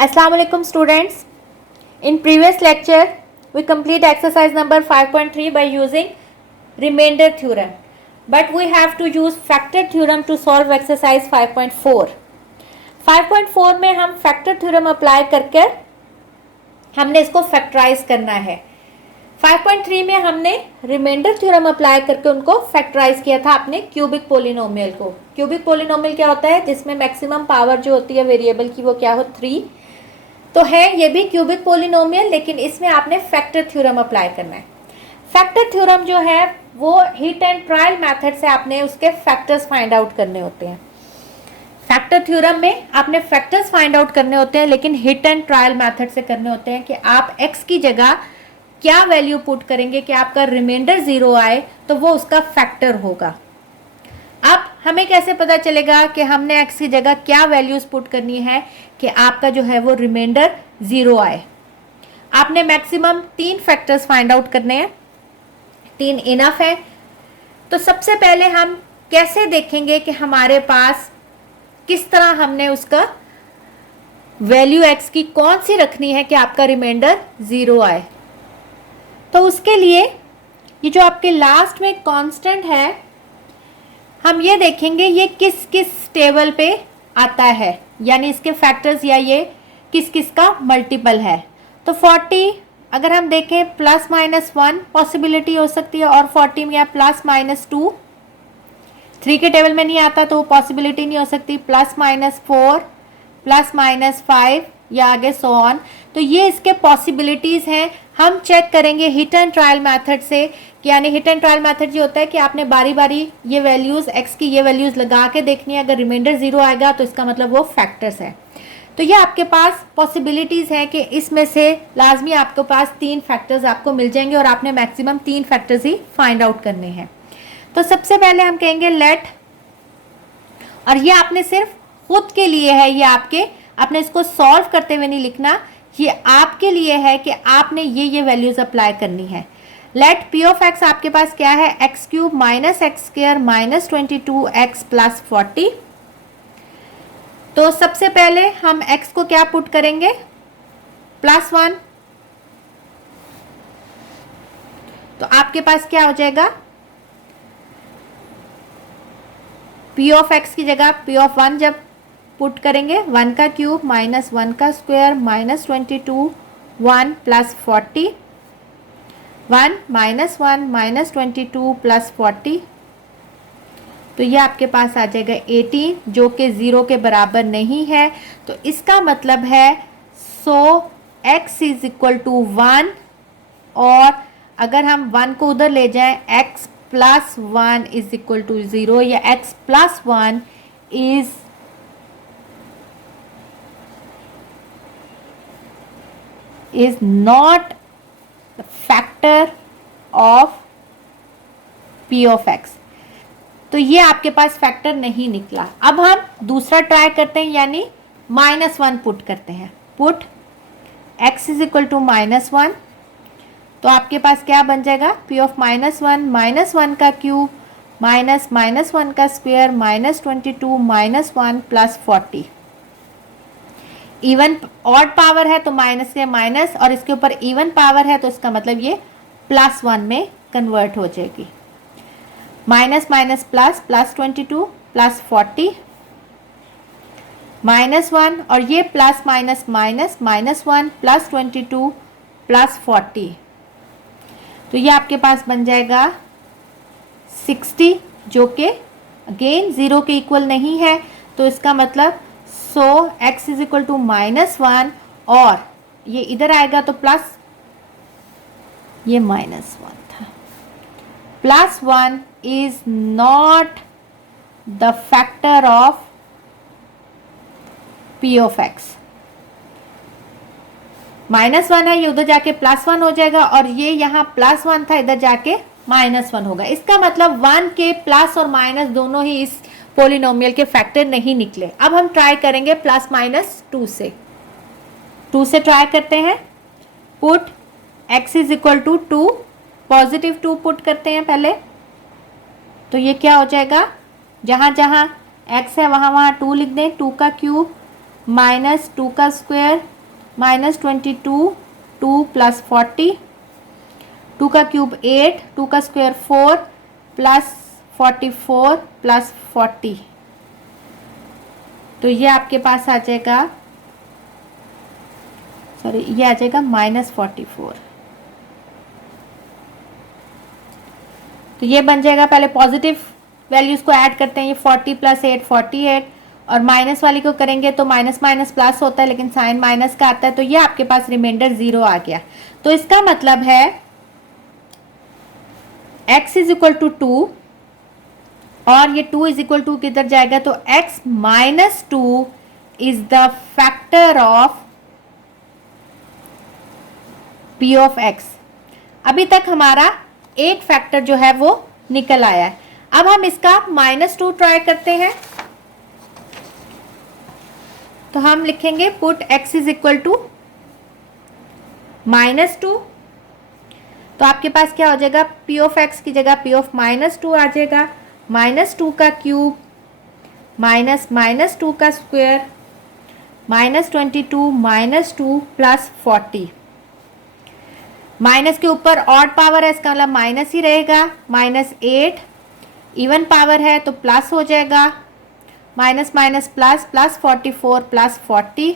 Assalamu alaikum students. In previous lecture we complete exercise number 5.3 by using remainder theorem, but we have to use factor theorem to solve exercise 5.4. 5.4 में हम factor theorem apply करके हमने इसको factorise करना है। 5.3 में हमने remainder theorem apply करके उनको फैक्टराइज किया था अपने क्यूबिक पोलिनोमियल को। क्यूबिक पोलिनोमियल क्या होता है? जिसमें मैक्सिमम पावर जो होती है वेरिएबल की वो क्या हो 3। तो है ये भी क्यूबिक पोलिनोमियल, लेकिन इसमें आपने फैक्टर थ्योरम अप्लाई करना है। फैक्टर थ्योरम जो है वो हिट एंड ट्रायल मेथड से आपने उसके फैक्टर्स फाइंड आउट करने होते हैं। फैक्टर थ्योरम में आपने फैक्टर्स फाइंड आउट करने होते हैं, लेकिन हिट एंड ट्रायल मेथड से करने होते हैं कि आप x की जगह क्या वैल्यू पुट करेंगे कि आपका रिमाइंडर 0 आए तो वो उसका फैक्टर होगा। अब हमें कैसे पता चलेगा कि हमने x की जगह क्या वैल्यूज पुट करनी है कि आपका जो है वो रिमाइंडर 0 आए। आपने मैक्सिमम 3 फैक्टर्स फाइंड आउट करने हैं, 3 इनफ है। तो सबसे पहले हम कैसे देखेंगे कि हमारे पास किस तरह हमने उसका वैल्यू x की कौन सी रखनी है कि आपका रिमाइंडर 0 आए। तो उसके लिए ये जो आपके लास्ट में कांस्टेंट है, हम ये देखेंगे ये किस किस टेबल पे आता है, यानी इसके फैक्टर्स या ये किस किस का मल्टीपल है। तो 40 अगर हम देखें प्लस माइनस 1 पॉसिबिलिटी हो सकती है, और 40 में या प्लस माइनस 2 3 के टेबल में नहीं आता तो वो पॉसिबिलिटी नहीं हो सकती। प्लस माइनस 4 प्लस माइनस 5 या आगे सो ऑन। तो ये इसके पॉसिबिलिटीज हैं। हम चेक करेंगे हिट एंड ट्रायल मेथड से, यानी हिट एंड ट्रायल मेथड ये होता है कि आपने बारी बारी ये वैल्यूज x की ये वैल्यूज लगा के देखनी है। अगर रिमाइंडर 0 आएगा तो इसका मतलब वो फैक्टर्स है। तो ये आपके पास पॉसिबिलिटीज है कि इसमें से लाजमी आपके पास 3 फैक्टर्स आपको मिल जाएंगे और आपने मैक्सिमम 3 फैक्टर्स ही फाइंड आउट करने हैं। तो सबसे पहले हम कहेंगे लेट, और ये आपने सिर्फ खुद के लिए है, ये आपने इसको सॉल्व करते हुए नहीं लिखना, ये आपके लिए है कि आपने ये वैल्यूज अप्लाई करनी है। लेट पी ऑफ एक्स आपके पास क्या है? X cube minus x square minus 22x plus 40। तो सबसे पहले हम x को क्या पुट करेंगे? +1। तो आपके पास क्या हो जाएगा? p ऑफ x की जगह p ऑफ 1 जब पुट करेंगे 1 का क्यूब माइनस 1 का square minus 22 1 plus 40 1 minus 1 minus 22 plus 40। तो ये आपके पास आ जाएगा 18, जो कि 0 के बराबर नहीं है। तो इसका मतलब है x इज इक्वल टू 1, और अगर हम 1 को उधर ले जाएं x plus 1 is equal to 0, या x plus 1 is not the factor of p of x। तो ये आपके पास फैक्टर नहीं निकला। अब हम दूसरा ट्राई करते हैं, यानी -1 पुट करते हैं। Put x is equal to -1, तो आपके पास क्या बन जाएगा? p ऑफ -1 का क्यूब माइनस -1 का square minus 22 minus 1 plus 40। Even odd power है तो माइनस से माइनस, और इसके ऊपर इवन पावर है तो इसका मतलब ये +1 में कन्वर्ट हो जाएगी। Minus minus plus, plus 22 plus 40 -1, और ये plus minus minus -1 plus 22 plus 40। तो ये आपके पास बन जाएगा 60, जो कि अगेन 0 के इक्वल नहीं है। तो इसका मतलब x इज इक्वल टू -1, और ये इधर आएगा तो प्लस, ये -1 था। +1 is not the factor of p of x। -1 है, ये उधर जाके +1 हो जाएगा, और ये यहाँ +1 था, इधर जाके -1 होगा। इसका मतलब 1 के प्लस और माइनस दोनों ही इस पोलिनोमियल के फैक्टर नहीं निकले। अब हम ट्राई करेंगे +-2 से। 2 से ट्राई करते हैं। Put x is equal to 2, positive 2 put करते हैं पहले। तो ये क्या हो जाएगा? जहाँ जहाँ x है वहाँ वहाँ 2 लिख दें। 2 का क्यूब माइनस 2 का स्क्वायर माइनस 22, 2 प्लस 40, 2 का क्यूब 8, 2 का स्क्वायर 4 प्लस 44 प्लस 40, तो ये आपके पास आ जाएगा, सॉरी ये आ जाएगा माइनस 44। तो ये बन जाएगा, पहले पॉजिटिव वैल्यूज को ऐड करते हैं, ये 40 प्लस 8 48, और माइनस वाली को करेंगे तो माइनस माइनस प्लस होता है लेकिन साइन माइनस का आता है, तो ये आपके पास रिमाइंडर 0 आ गया। तो इसका मतलब है x इज इक्वल टू 2 और ये 2 इज इक्वल टू किधर जाएगा, तो x minus 2 is the factor of p of x। अभी तक हमारा एक फैक्टर जो है वो निकल आया है। अब हम इसका -2 ट्राई करते हैं, तो हम लिखेंगे put x is equal to -2, तो आपके पास क्या हो जाएगा, p ऑफ x की जगह p ऑफ -2 आ जाएगा, -2 का क्यूब माइनस -2 का स्क्वायर -22 -2 प्लस 40, माइनस के ऊपर ऑड पावर है, इसका मतलब माइनस ही रहेगा, -8 इवन पावर है तो प्लस हो जाएगा, minus minus plus plus 44 plus 40,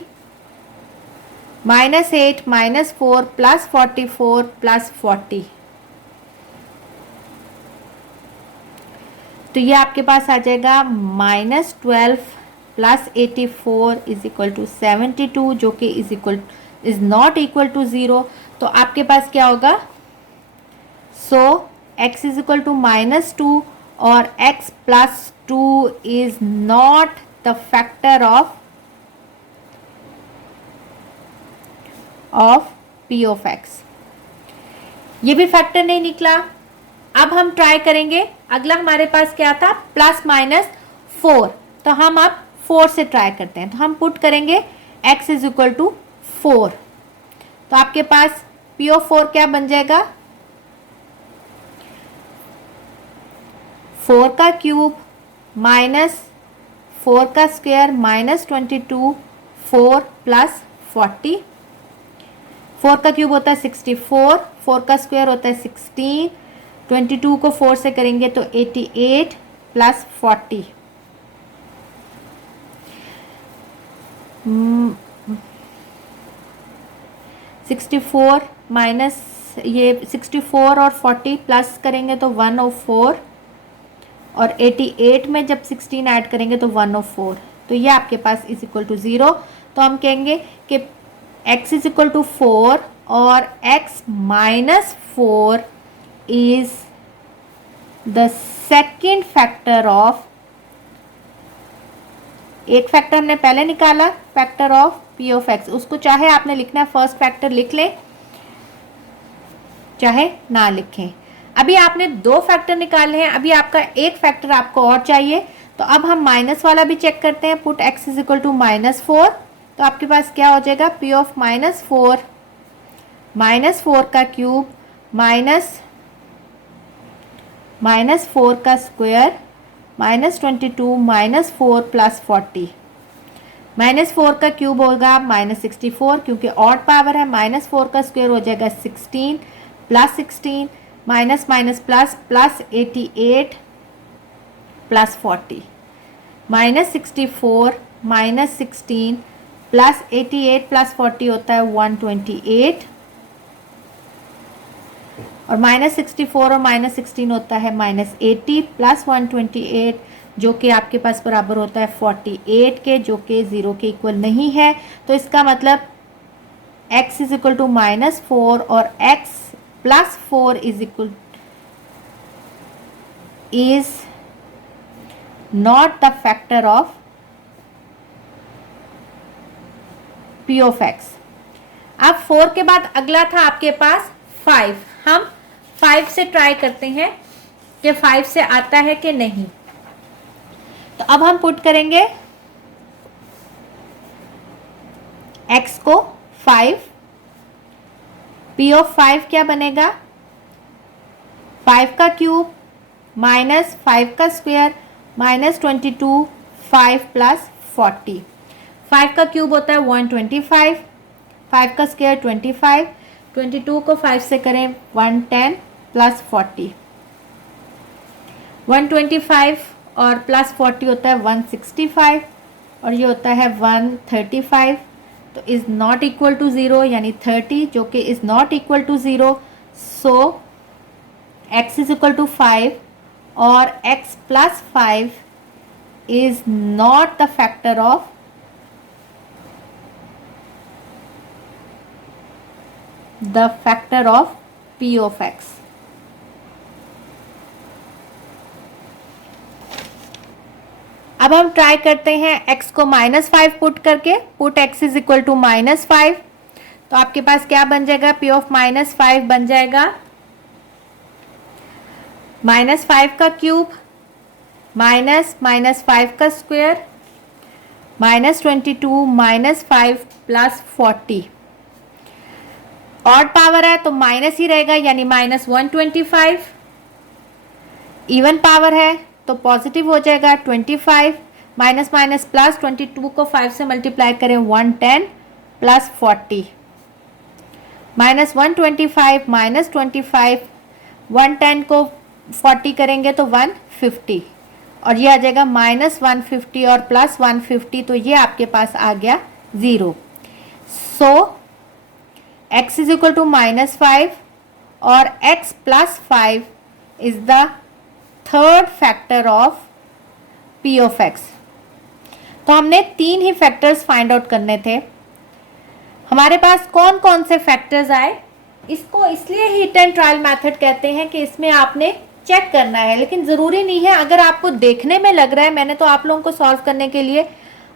-8 -4 plus 44 plus 40, तो ये आपके पास आ जाएगा -12 प्लस 84 इज इक्वल टू 72, जो कि इज नॉट इक्वल टू 0। तो आपके पास क्या होगा, सो x इज इक्वल टू -2 और x plus 2 is not the factor of p of x। ये भी फैक्टर नहीं निकला। अब हम ट्राई करेंगे, अगला हमारे पास क्या था, +-4, तो हम अब 4 से ट्राई करते हैं, तो हम पुट करेंगे x इज इक्वल टू 4, तो आपके पास p ऑफ 4 क्या बन जाएगा, 4 का क्यूब माइनस 4 का स्क्वायर -22 4 प्लस 40, 4 का क्यूब होता है 64, 4 का स्क्वायर होता है 16, 22 को 4 से करेंगे तो 88 प्लस 40, 64 माइनस ये 64 और 40 प्लस करेंगे तो 104, और 88 में जब 16 ऐड करेंगे तो 104, तो ये आपके पास इज इक्वल टू 0। तो हम कहेंगे कि x इज इक्वल टू 4 और x minus 4 is the second factor of, एक फैक्टर हमने पहले निकाला, factor of p of x, उसको चाहे आपने लिखना है फर्स्ट फैक्टर लिख ले चाहे ना लिखें। अभी आपने 2 फैक्टर निकाले हैं, अभी आपका एक फैक्टर आपको और चाहिए, तो अब हम माइनस वाला भी चेक करते हैं, put x is equal to -4, तो आपके पास क्या हो जाएगा, p ऑफ -4 -4 का क्यूब -4 का स्क्वायर -22 -4 प्लस 40, -4 का क्यूब होगा -64 क्योंकि ऑड पावर है, -4 का स्क्वायर हो जाएगा 16 plus 16 minus minus plus plus 88 plus 40, -64 -16 plus 88 plus 40 होता है 128, और -64 और -16 होता है -80 प्लस 128, जो कि आपके पास बराबर होता है 48 के, जो कि 0 के इक्वल नहीं है। तो इसका मतलब x इज इक्वल टू -4 और x plus 4 is equal is not the factor of p of x। अब 4 के बाद अगला था आपके पास 5, हम 5 से ट्राई करते हैं कि 5 से आता है कि नहीं। तो अब हम पुट करेंगे x को 5, p ऑफ 5 क्या बनेगा, 5 का क्यूब -5 का स्क्वायर -22 5 प्लस 40, 5 का क्यूब होता है 125, 5 का स्क्वायर 25, 22 को 5 से करें 110 प्लस 40, 125 और प्लस 40 होता है 165 और ये होता है 135, तो इज़ नॉट इक्वल टू 0, यानी 30 जो कि is not equal to 0, so x is equal to 5 और x plus 5 is not the factor of p of x. अब हम ट्राई करते हैं x को -5 पुट करके, put x is equal to -5, तो आपके पास क्या बन जाएगा, p ऑफ -5 बन जाएगा -5 का क्यूब -5 का स्क्वायर -22 -5 प्लस 40, ऑड पावर है तो माइनस ही रहेगा यानी -125, इवन पावर है तो पॉजिटिव हो जाएगा 25, माइनस माइनस प्लस, 22 को 5 से मल्टीप्लाई करें 110 प्लस 40, -125 -25, 110 को 40 करेंगे तो 150 और ये आ जाएगा -150 और प्लस 150, तो ये आपके पास आ गया 0. So x is equal to -5 और x plus 5 is the third factor of p of x. तो हमने 3 ही फैक्टर्स फाइंड आउट करने थे. हमारे पास कौन कौन से फैक्टर्स आए, इसको इसलिए हिट एंड ट्रायल मेथड कहते हैं कि इसमें आपने चेक करना है, लेकिन ज़रूरी नहीं है. अगर आपको देखने में लग रहा है, मैंने तो आप लोगों को सॉल्व करने के लिए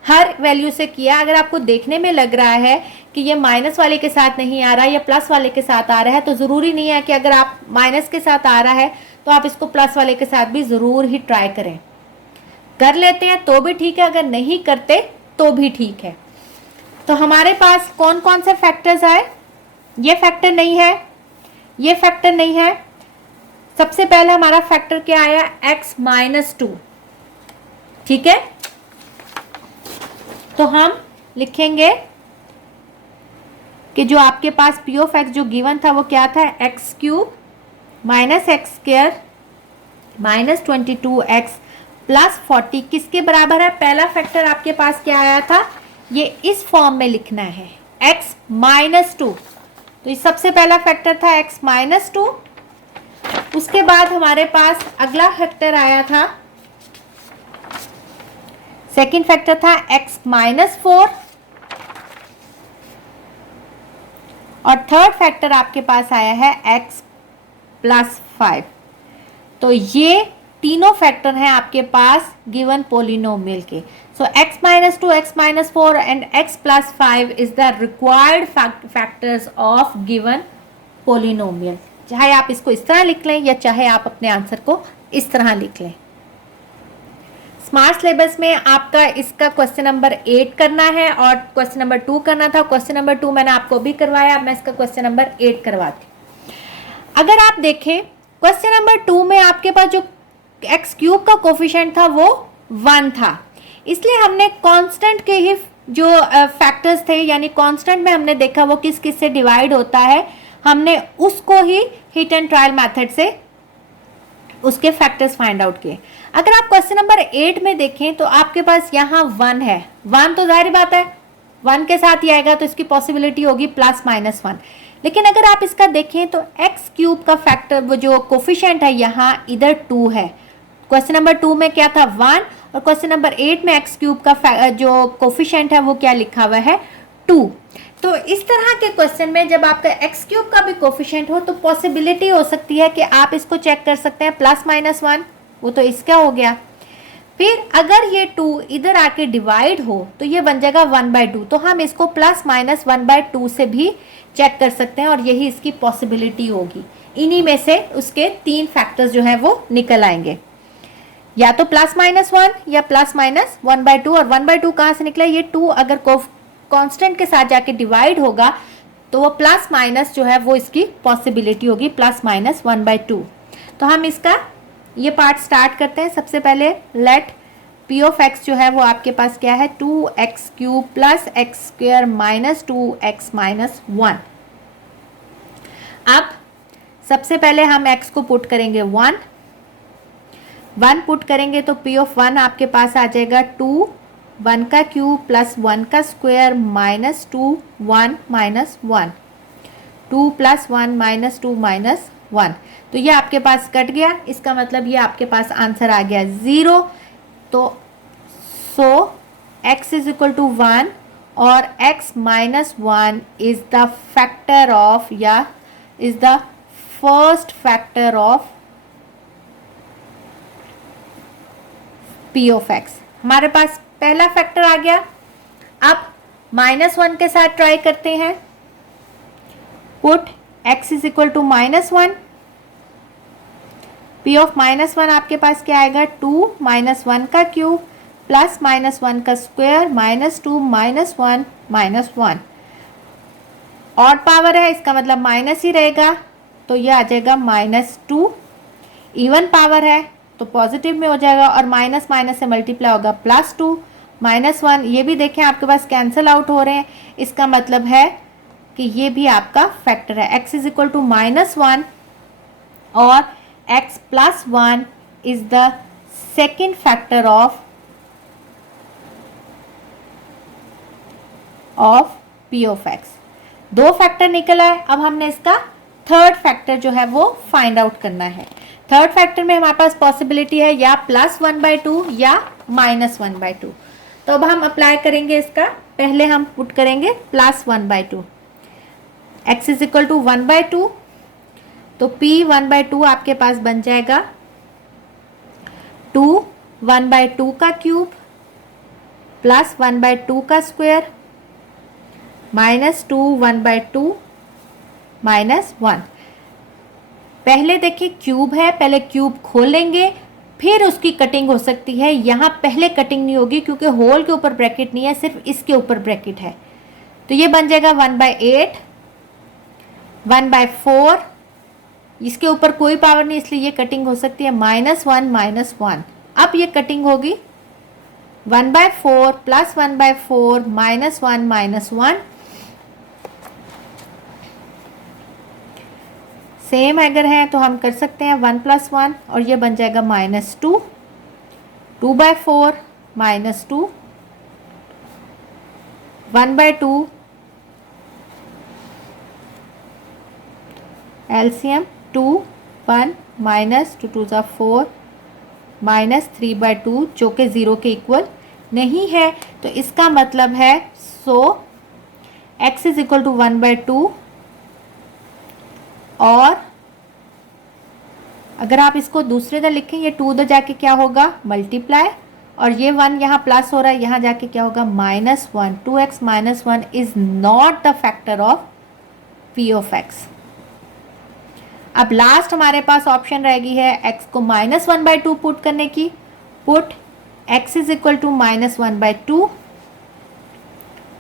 हर वैल्यू से किया, अगर आपको देखने में लग रहा है कि ये माइनस वाले के साथ नहीं आ रहा या प्लस वाले के साथ आ रहा है, तो ज़रूरी नहीं है कि अगर आप माइनस के साथ आ रहा है तो आप इसको प्लस वाले के साथ भी ज़रूर ही ट्राई करें. कर लेते हैं तो भी ठीक है, अगर नहीं करते तो भी ठीक है. तो हमारे पास कौन कौन से फैक्टर्स आए, ये फैक्टर नहीं है, ये फैक्टर नहीं है. सबसे पहला हमारा फैक्टर क्या आया, x-2. ठीक है, तो हम लिखेंगे कि जो आपके पास p ऑफ x जो गिवन था वो क्या था, x³ -x² -22x प्लस 40 किसके बराबर है. पहला फैक्टर आपके पास क्या आया था, ये इस फॉर्म में लिखना है x-2. तो ये सबसे पहला फैक्टर था x-2. उसके बाद हमारे पास अगला फैक्टर आया था, सेकेंड फैक्टर था x-4 और थर्ड फैक्टर आपके पास आया है x प्लस 5. तो ये तीनों फैक्टर हैं आपके पास गिवन पोलिनोमियल के. सो x-2, x-4 and x plus 5 is the required factors of given polynomial. चाहे आप इसको इस तरह लिख लें या चाहे आप अपने आंसर को इस तरह लिख लें. स्मार्ट सिलेबस में आपका इसका क्वेश्चन नंबर 8 करना है और क्वेश्चन नंबर 2 करना था. क्वेश्चन नंबर 2 मैंने आपको भी करवाया, अब मैं इसका क्वेश्चन नंबर 8 करवाती. अगर आप देखें क्वेश्चन नंबर 2 में आपके पास जो x³ का कोफिशिएंट था वो 1 था, इसलिए हमने कांस्टेंट के ही जो फैक्टर्स थे, यानी कांस्टेंट में हमने देखा वो किस किस से डिवाइड होता है, हमने उसको ही हिट एंड ट्रायल मेथड से उसके फैक्टर्स फाइंड आउट किए. अगर आप क्वेश्चन नंबर 8 में देखें तो आपके पास यहाँ 1 है. 1 तो जाहिर बात है 1 के साथ ही आएगा, तो इसकी पॉसिबिलिटी होगी +-1. लेकिन अगर आप इसका देखें तो x³ का फैक्टर वो जो कोफिशिएंट है यहाँ इधर 2 है. क्वेश्चन नंबर 2 में क्या था 1 और क्वेश्चन नंबर 8 में x³ का जो कोफिशिएंट है वो क्या लिखा हुआ है 2. तो इस तरह के क्वेश्चन में जब आपका x³ का भी कोफिशिएंट हो तो पॉसिबिलिटी हो सकती है कि आप इसको चेक कर सकते हैं +-1, वो तो इसका हो गया. फिर अगर ये 2 इधर आके डिवाइड हो तो ये बन जाएगा 1/2, तो हम इसको +-1/2 से भी चेक कर सकते हैं और यही इसकी पॉसिबिलिटी होगी. इन्हीं में से उसके 3 फैक्टर्स जो है वो निकल आएंगे, या तो +-1 या +-1/2. और 1/2 कहाँ से निकला, ये 2 अगर कांस्टेंट के साथ जाके डिवाइड होगा तो वो +- जो है वो इसकी पॉसिबिलिटी होगी +-1/2. तो हम इसका ये पार्ट स्टार्ट करते हैं. सबसे पहले लेट पी ऑफ एक्स जो है वो आपके पास क्या है, 2x³ plus x² minus 2x minus 1। अब सबसे पहले हम x को पुट करेंगे 1 पुट करेंगे तो पी ऑफ 1 आपके पास आ जाएगा 2 1 का क्यूब प्लस 1 का square minus 2 1 minus 1 2 plus 1 minus 2 minus 1। तो ये आपके पास कट गया, इसका मतलब ये आपके पास आंसर आ गया 0। तो x इज इक्वल टू 1 और x minus 1 is the factor of या is the first factor of p of x। हमारे पास पहला फैक्टर आ गया। अब -1 के साथ ट्राई करते हैं। Put x is equal to -1, p of -1 आपके पास क्या आएगा, 2 -1 का क्यूब प्लस -1 का स्क्वायर माइनस 2 -1 -1। ऑड पावर है, इसका मतलब माइनस ही रहेगा, तो ये आ जाएगा -2। इवन पावर है तो पॉजिटिव में हो जाएगा और माइनस माइनस से मल्टीप्लाई होगा +2 -1। ये भी देखें आपके पास कैंसिल आउट हो रहे हैं, इसका मतलब है कि ये भी आपका फैक्टर है। x इज इक्वल टू -1 और x plus 1 is the second factor of p of x। दो फैक्टर निकला है, अब हमने इसका थर्ड फैक्टर जो है वो फाइंड आउट करना है। थर्ड फैक्टर में हमारे पास पॉसिबिलिटी है या +1/2 या -1/2। तो अब हम अप्लाई करेंगे इसका, पहले हम पुट करेंगे +1/2। x इज इक्वल टू 1/2, तो p 1/2 आपके पास बन जाएगा 2 1/2 का क्यूब प्लस 1/2 का स्क्वायर -2 1/2 -1। पहले देखिए क्यूब है, पहले क्यूब खोलेंगे फिर उसकी कटिंग हो सकती है। यहाँ पहले कटिंग नहीं होगी क्योंकि होल के ऊपर ब्रैकेट नहीं है, सिर्फ इसके ऊपर ब्रैकेट है। तो ये बन जाएगा 1/8 1/4, इसके ऊपर कोई पावर नहीं इसलिए ये कटिंग हो सकती है -1 -1। अब ये कटिंग होगी 1/4 प्लस 1/4 -1 -1। सेम अगर है तो हम कर सकते हैं 1 + 1 और ये बन जाएगा -2 2/4 -2 1/2 एलसीएम 2 1 -2 2 4 -3/2 जो कि 0 के इक्वल नहीं है। तो इसका मतलब है x इज इक्वल टू 1/2 और अगर आप इसको दूसरे इधर लिखें, ये 2 उधर जाके क्या होगा मल्टीप्लाई और ये 1 यहाँ प्लस हो रहा है, यहाँ जाके क्या होगा -1। 2x - 1 is not the factor of p of x। अब लास्ट हमारे पास ऑप्शन रहेगी है x को -1/2 पुट करने की। Put x is equal to -1/2,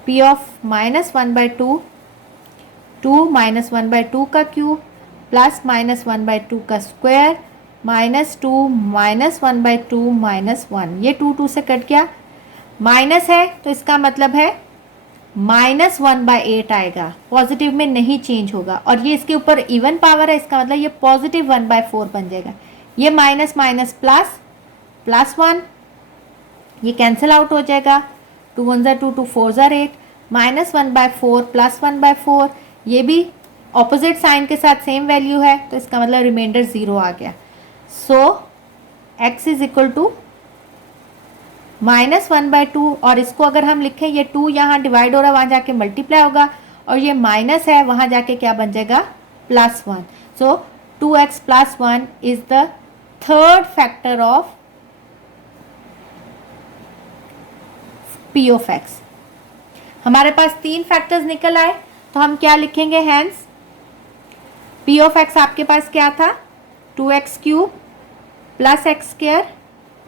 p of -1/2 2 -1/2 का क्यूब प्लस -1/2 का स्क्वायर -2 -1/2 -1। ये 2 से कट गया, माइनस है तो इसका मतलब है -1/8 आएगा, पॉजिटिव में नहीं चेंज होगा। और ये इसके ऊपर इवन पावर है, इसका मतलब ये पॉजिटिव 1/4 बन जाएगा। ये माइनस माइनस प्लस +1, ये कैंसिल आउट हो जाएगा। 2 1 2 2 4 8 -1/4 प्लस 1/4, ये भी ऑपोजिट साइन के साथ सेम वैल्यू है तो इसका मतलब रिमाइंडर 0 आ गया। सो x इज इक्वल टू -1/2 और इसको अगर हम लिखें, ये 2 यहाँ डिवाइड हो रहा है, वहाँ जाके मल्टीप्लाई होगा और ये माइनस है, वहाँ जाके क्या बन जाएगा +1। सो 2x + 1 is the third factor of p of x। हमारे पास 3 फैक्टर्स निकल आए तो हम क्या लिखेंगे, हैंस p ऑफ x आपके पास क्या था 2x³ प्लस x²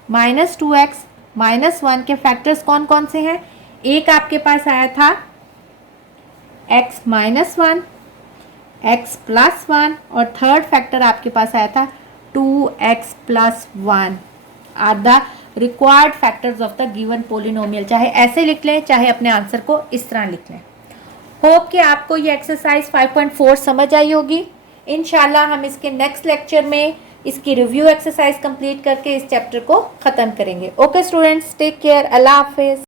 -2x -1 के फैक्टर्स कौन कौन से हैं। एक आपके पास आया था x - 1 x + 1 और थर्ड फैक्टर आपके पास आया था 2x + 1 are the required factors of the given polynomial. चाहे ऐसे लिख लें, चाहे अपने आंसर को इस तरह लिख लें। होप कि आपको ये एक्सरसाइज 5.4 समझ आई होगी। इंशाल्लाह हम इसके नेक्स्ट लेक्चर में इसकी रिव्यू एक्सरसाइज कंप्लीट करके इस चैप्टर को ख़त्म करेंगे। ओके स्टूडेंट्स, टेक केयर, अल्लाह हाफिज़।